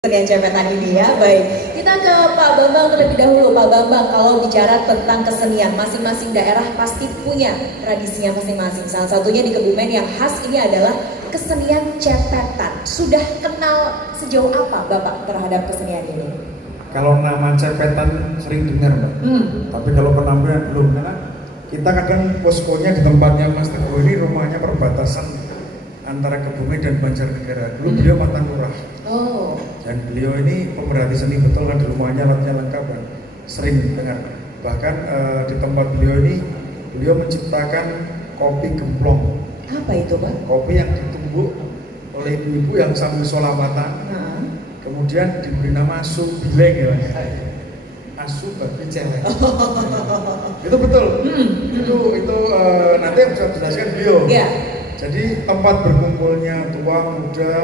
Kesenian cepetan ini ya. Baik, kita ke Pak Bambang terlebih dahulu. Pak Bambang, kalau bicara tentang kesenian, masing-masing daerah pasti punya tradisinya masing-masing. Salah satunya di Kebumen yang khas ini adalah kesenian cepetan. Sudah kenal sejauh apa Bapak terhadap kesenian ini? Kalau nama cepetan sering dengar, Mbak. Tapi kalau penampilan belum, karena kita kadang poskonya di tempatnya Mas Teguh ini rumahnya perbatasan antara Kebumen dan Banjarnegara. Dulu beliau mantan lurah. Oh. Dan beliau ini pemerhati seni betul, kan di rumahnya alatnya lengkap dan sering dengar. Bahkan di tempat beliau ini beliau menciptakan kopi gemplong. Apa itu, Pak? Kopi yang ditumbuk oleh ibu-ibu yang sambil sholawatan. Kemudian diberi nama asu bileng ya. Asu babi celeng. Itu betul. Itu nanti yang bisa dijelaskan beliau. Yeah. Jadi tempat berkumpulnya tua muda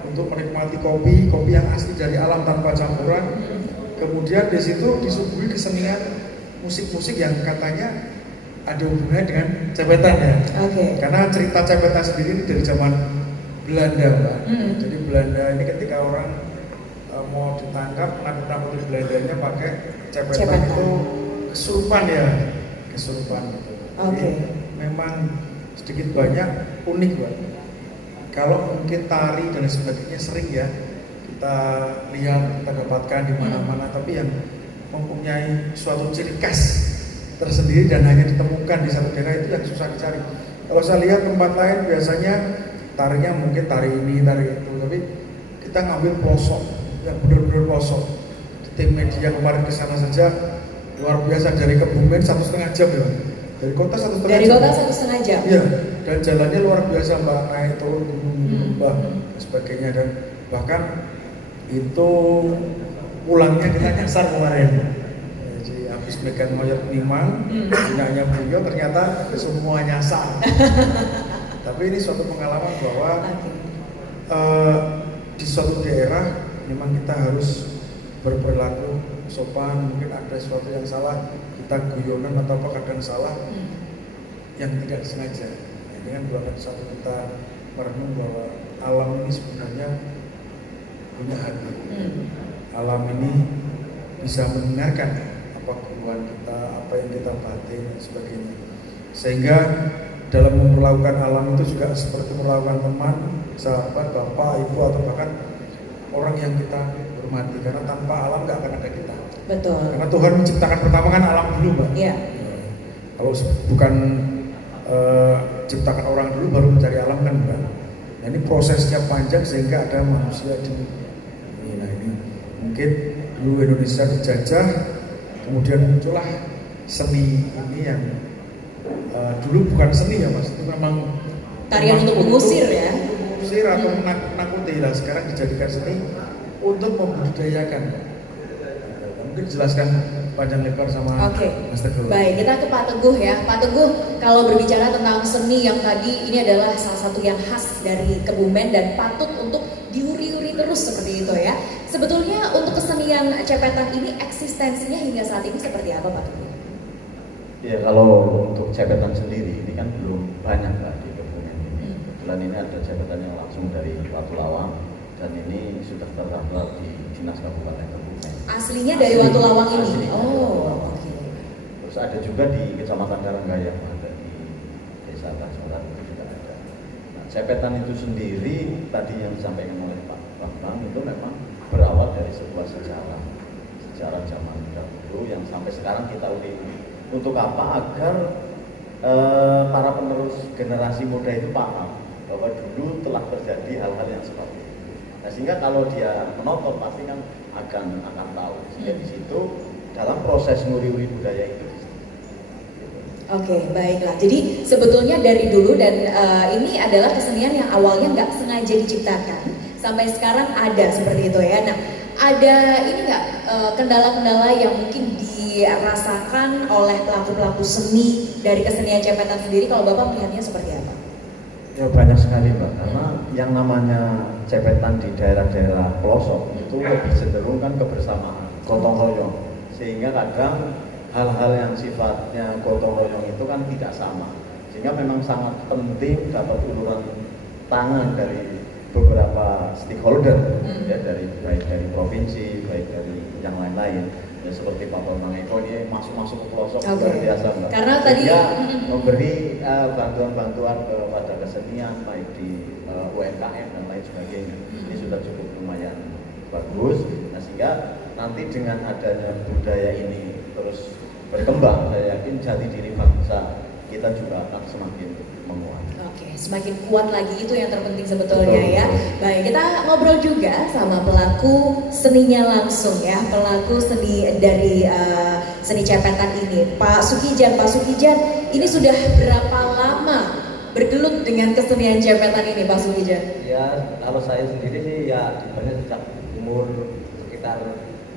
untuk menikmati kopi yang asli dari alam tanpa campuran. Kemudian di situ disuguhi kesenian musik-musik yang katanya ada hubungannya dengan cepetan ya. Karena cerita cepetan sendiri ini dari zaman Belanda, Mbak. Jadi Belanda ini ketika orang mau ditangkap, nakut-nakuti Belandanya pakai cepetan itu kesurupan ya, kesurupan gitu. Jadi memang sedikit banyak unik, Mbak. Kalau mungkin tari dan sebagainya sering ya kita lihat, kita dapatkan di mana-mana, tapi yang mempunyai suatu ciri khas tersendiri dan hanya ditemukan di satu daerah itu yang susah dicari. Kalau saya lihat tempat lain biasanya tarinya mungkin tari ini, tari itu, tapi kita ngambil pelosok, yang benar-benar pelosok. Tim media kemarin ke sana saja luar biasa, dari Kebumen 1,5 jam ya. Dari kota 1,5 jam. Dari kota 1,5 jam. Iya, dan jalannya luar biasa, Mbak, naik turun Mbak, sebagainya, dan bahkan itu pulangnya kita nyasar kemarin. Jadi habis megang mayat Nimang, punyanya beliau ternyata semua nyasar. Tapi ini suatu pengalaman bahwa di suatu daerah memang kita harus berperilaku sopan. Mungkin ada sesuatu yang salah, kita guyonan atau apa kadang salah yang tidak sengaja. Dengan bulan satu kita merenung bahwa alam ini sebenarnya punya hati. Alam ini bisa mendengarkan apa keluhan kita, apa yang kita batin dan sebagainya. Sehingga dalam memperlakukan alam itu juga seperti memperlakukan teman, sahabat, bapak, ibu, atau bahkan orang yang kita hormati. Karena tanpa alam nggak akan ada kita. Betul. Karena Tuhan menciptakan pertama kan alam dulu, Mbak. Iya. Kalau bukan ciptakan orang dulu baru mencari alam kan enggak. Nah, ini prosesnya panjang sehingga ada manusia di ini. Nah, ini mungkin dulu Indonesia dijajah, kemudian muncullah seni ini yang dulu bukan seni ya, Mas, itu memang tarian untuk mengusir ya. Mengusir atau menakuti lah. Sekarang dijadikan seni untuk membudidayakan. Mungkin jelaskan panjang lebar sama Mas Teguh. Baik, kita ke Pak Teguh ya. Pak Teguh, kalau berbicara tentang seni yang tadi, ini adalah salah satu yang khas dari Kebumen dan patut untuk diuri-uri terus seperti itu ya. Sebetulnya untuk kesenian cepetan ini eksistensinya hingga saat ini seperti apa, Pak Teguh? Ya, kalau untuk cepetan sendiri ini kan belum banyak Pak di Kebumen ini. Kebetulan ini ada cepetan yang langsung dari Watu Lawang dan ini sudah terdaftar di Dinas Kabupaten Kebumen. Aslinya dari Watu Lawang ini? Asli. Terus ada juga di Kecamatan Karanggayam, ada di Desa Tansoran itu juga ada. Nah, cepetan itu sendiri tadi yang disampaikan oleh Pak Bambang itu memang berawal dari sebuah sejarah zaman dahulu yang sampai sekarang kita ulik. Untuk apa? Agar para penerus generasi muda itu paham bahwa dulu telah terjadi hal-hal yang seperti itu. Nah, sehingga kalau dia menonton pasti kan akan tahu. Sehingga di situ dalam proses nguri-uri budaya itu. Baiklah. Jadi sebetulnya dari dulu dan ini adalah kesenian yang awalnya nggak sengaja diciptakan, sampai sekarang ada seperti itu ya. Nah, ada ini nggak kendala-kendala yang mungkin dirasakan oleh pelaku-pelaku seni dari kesenian cepetan sendiri? Kalau Bapak melihatnya seperti apa? Ya banyak sekali, Mbak, karena yang namanya cepetan di daerah-daerah pelosok itu lebih cenderung kan kebersamaan, gotong royong, sehingga kadang hal-hal yang sifatnya gotong royong itu kan tidak sama, sehingga memang sangat penting dapat uluran tangan dari beberapa stakeholder ya, dari baik dari lain. Ya, seperti Pak Bambang Eko ini masuk ke pelosok Oke. luar biasa Mbak. Karena tadi dia memberi bantuan-bantuan kepada kesenian baik di UMKM dan lain sebagainya. Ini sudah cukup lumayan bagus. Nah, sehingga nanti dengan adanya budaya ini terus berkembang, saya yakin jati diri bangsa kita juga akan semakin menguat. Oke, semakin kuat lagi, itu yang terpenting sebetulnya Betul. ya. Baik, kita ngobrol juga sama pelaku seninya langsung ya, pelaku seni dari seni cepetan ini, Pak Sukijan. Pak Sukijan, ini sudah berapa lama bergelut dengan kesenian cepetan ini, Pak Sukijan? Ya, kalau saya sendiri sih ya sebenarnya sejak umur sekitar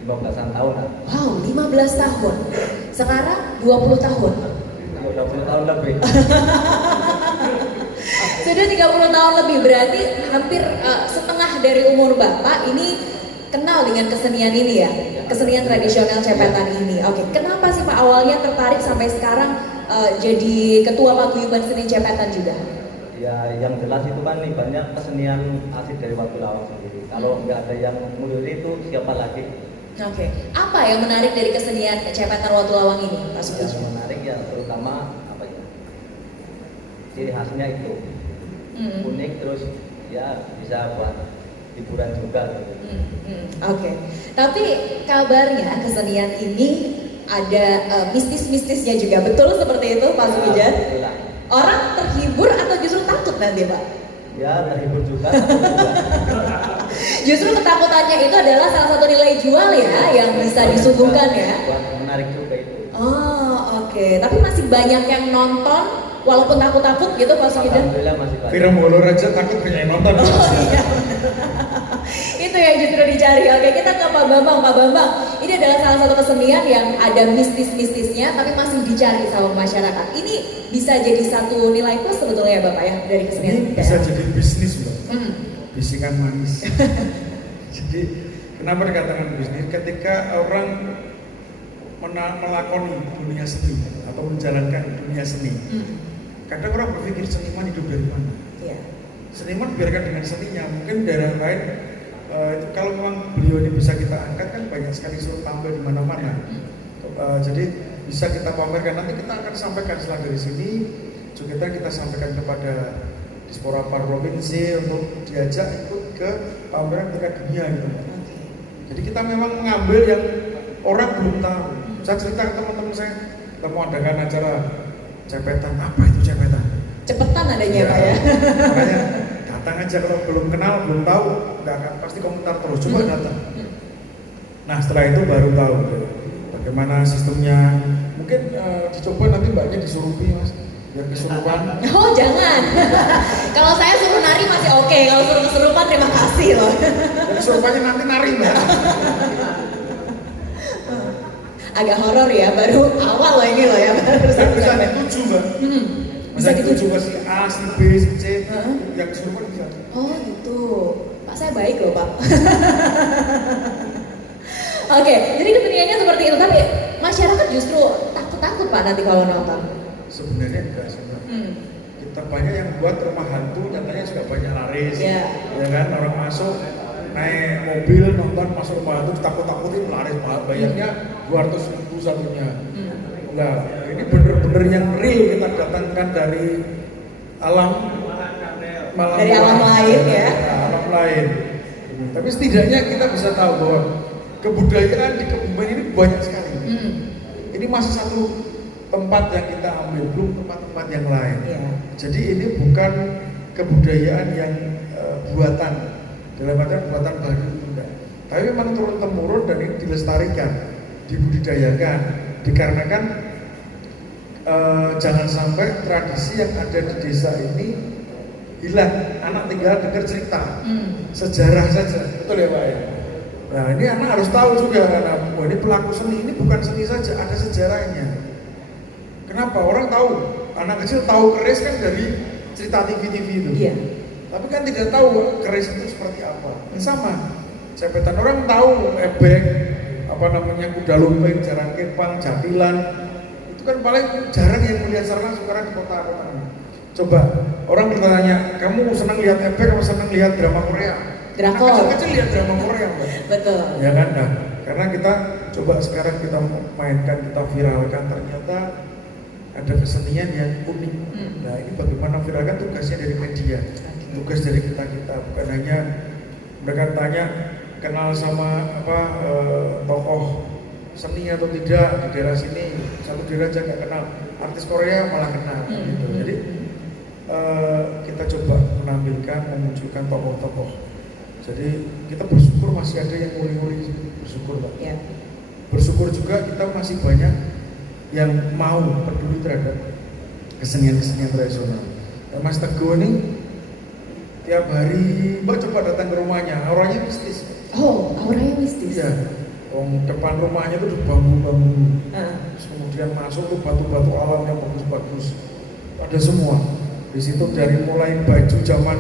15-an tahun lah. Wow, 15 tahun. Sekarang 20 tahun. Ya, 20 tahun lebih. Sudah 30 tahun lebih, berarti hampir setengah dari umur Bapak ini kenal dengan kesenian ini ya, kesenian tradisional cepetan ini. Oke, kenapa sih Pak awalnya tertarik sampai sekarang jadi ketua paguyuban seni cepetan juga? Ya, yang jelas itu kan banyak kesenian asli dari Watu Lawang sendiri. Kalau nggak ada yang meneliti itu siapa lagi? Oke, apa yang menarik dari kesenian cepetan Watu Lawang ini, Pak Yang Sukijo? menarik ya terutama apa ya? Ciri khasnya itu unik, terus ya bisa buat hiburan juga. Oke, tapi kabarnya kesenian ini ada mistis-mistisnya juga, betul seperti itu Pak Sukijo? Itulah. Orang terhibur atau justru takut nanti Pak? Ya terhibur juga, takut juga. Justru ketakutannya itu adalah salah satu nilai jual ya yang bisa disuguhkan ya. Buat menarik juga itu. Oh oke, tapi masih banyak yang nonton walaupun takut-takut gitu Pak Sukijo? Alhamdulillah masih banyak. Film horor aja takut banyak yang nonton. Oh iya. Itu yang justru dicari. Oke, kita ke Pak Bambang. Pak Bambang, ini adalah salah satu kesenian yang ada mistis-mistisnya tapi masih dicari sama masyarakat. Ini bisa jadi satu nilai plus sebetulnya ya Bapak ya dari kesenian. Ini bisa jadi bisnis loh, Hmm. bisikan manis. Jadi kenapa dikatakan bisnis? Ketika orang melakoni dunia seni atau menjalankan dunia seni, kadang orang berpikir seniman hidup dari mana? Iya. Seniman biarkan dengan seninya, mungkin daerah lain itu kalau memang beliau ini bisa kita angkat kan banyak sekali suruh tampil di mana-mana. Jadi bisa kita pamerkan, nanti kita akan sampaikan setelah dari sini juga kita sampaikan kepada diaspora provinsi untuk diajak ikut ke pameran tingkat dunia gitu. Jadi kita memang mengambil yang orang belum tahu. Saya cerita ke teman-teman saya, kita mau adakan acara cepetan, apa itu cepetan? Cepetan adanya Pak ya. Makanya datang aja, kalau belum kenal, belum tahu, nggak akan pasti komentar terus, coba datang. Nah setelah itu baru tahu bagaimana sistemnya. Mungkin dicoba nanti mbaknya disurupi mas, biar kesurupan. Oh jangan. Kalau saya suruh nari masih oke, kalau suruh kesurupan terima kasih loh. Jadi kesurupannya nanti nari mbak. Agak horor ya, baru awal loh ini loh ya. Baru Bisa sampai. dituju mbak. Bisa dituju. ke si A, si B, si C, yang kesurupan bisa. Oh gitu. Pak saya baik loh Pak. Oke, jadi keseniannya seperti itu. Tapi masyarakat justru takut-takut Pak nanti kalau nonton. Sebenarnya enggak sebenarnya. Kita banyak yang buat rumah hantu, nyatanya juga banyak laris. Iya. Ya kan, orang masuk naik mobil nonton masuk rumah hantu takut-takutin laris, bayarnya 200.000 satunya. Nah, ini bener-bener yang real kita datangkan dari alam Dari alam lain ya. Alam lain. Tapi setidaknya kita bisa tahu bahwa kebudayaan di Kebumen ini banyak sekali. Ini masih satu tempat yang kita ambil, belum tempat-tempat yang lain. Iya. Jadi ini bukan kebudayaan yang buatan, dalam artian buatan baru itu enggak. Tapi memang turun temurun dan ini dilestarikan, dibudidayakan, dikarenakan jangan sampai tradisi yang ada di desa ini hilang. Anak tinggal dengar cerita, sejarah saja, betul ya Pak ya? Nah ini anak harus tahu juga, karena ini pelaku seni, ini bukan seni saja, ada sejarahnya. Kenapa? Orang tahu, anak kecil tahu keris kan dari cerita TV-TV itu. Iya. Tapi kan tidak tahu keris itu seperti apa. Sama, cepetan orang tahu ebek, apa namanya kuda lumping, jarang kepang, jatilan. Itu kan paling jarang yang melihat secara langsung karena di kota-kota. Coba orang bertanya, kamu senang lihat ebek atau senang lihat drama Korea? Drakor. Kecil-kecil lihat drama Korea, Mbak. Betul. Ya kan? Nah, karena kita coba sekarang kita mainkan, kita viralkan, ternyata ada kesenian yang unik. Nah, ini bagaimana viralkan, tugasnya dari media, tugas dari kita, bukan hanya mereka tanya kenal sama tokoh seni atau tidak di daerah sini, satu daerah aja nggak kenal, artis Korea malah kenal, gitu. Jadi kita coba menampilkan, memunculkan tokoh-tokoh. Jadi kita bersyukur masih ada yang nguri-nguri, bersyukur, Pak. Ya. Bersyukur juga kita masih banyak yang mau peduli terhadap kesenian-kesenian tradisional. Dan Mas Teguh ini tiap hari Mbak coba datang ke rumahnya, auranya mistis. Oh, auranya mistis. Iya. Depan rumahnya itu bambu-bambu. Terus kemudian masuk tuh batu-batu alam yang bagus-bagus. Ada semua. Di situ dari mulai baju zaman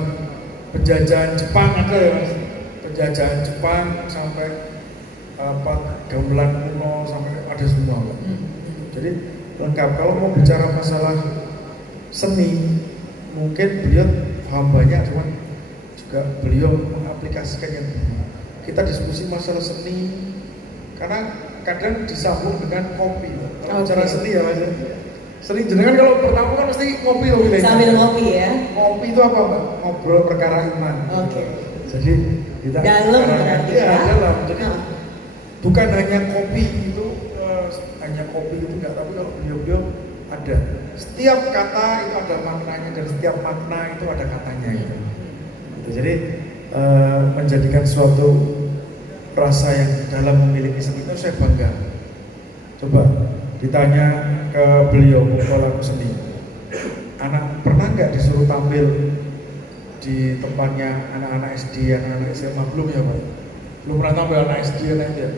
penjajahan Jepang ada ya, Mas. Penjajahan Jepang sampai gamelan kuno sampai ada semua, Pak. Jadi lengkap. Kalau mau bicara masalah seni, mungkin beliau paham banyak, cuman juga beliau mengaplikasikan yang kita diskusi masalah seni, karena kadang disambung dengan kopi. Kalau bicara seni ya, Mas. Seni jenengan kalau pertama kan mesti ngopi loh, Sambil ngopi ya. Ngopi itu apa, Mbak? Ngobrol perkara iman. Oke. Jadi kita Dalam berarti ya. Dalam. Jadi bukan hanya kopi itu, hanya kopi itu enggak, tapi kalau beliau ada. Setiap kata itu ada maknanya dan setiap makna itu ada katanya gitu. Jadi menjadikan suatu rasa yang dalam memiliki seni itu saya bangga. Coba ditanya ke beliau pelaku seni, anak pernah nggak disuruh tampil di tempatnya anak-anak SD, anak-anak SMA? Belum ya, Pak? Belum pernah tampil anak SD, anak ya.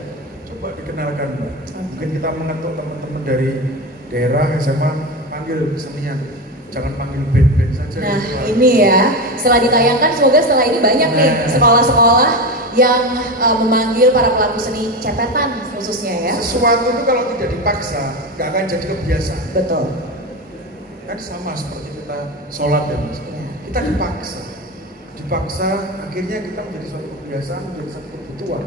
Coba dikenalkan, Pak. Mungkin kita mengetuk teman-teman dari daerah SMA, panggil kesenian, jangan panggil band-band saja. Nah gitu, ini ya, setelah ditayangkan semoga setelah ini banyak nih sekolah-sekolah yang memanggil para pelaku seni cepetan khususnya ya. Sesuatu itu kalau tidak dipaksa, nggak akan jadi kebiasaan. Betul. Kan sama seperti kita sholat ya, Mas. Kita dipaksa, akhirnya kita menjadi suatu kebiasaan, menjadi satu kebutuhan.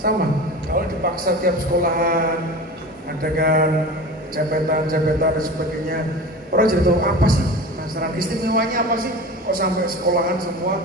Sama, kalau dipaksa tiap sekolahan, adakan cepetan dan sebagainya, orang jadi tahu apa sih penasaran, istimewanya apa sih kok sampai sekolahan semua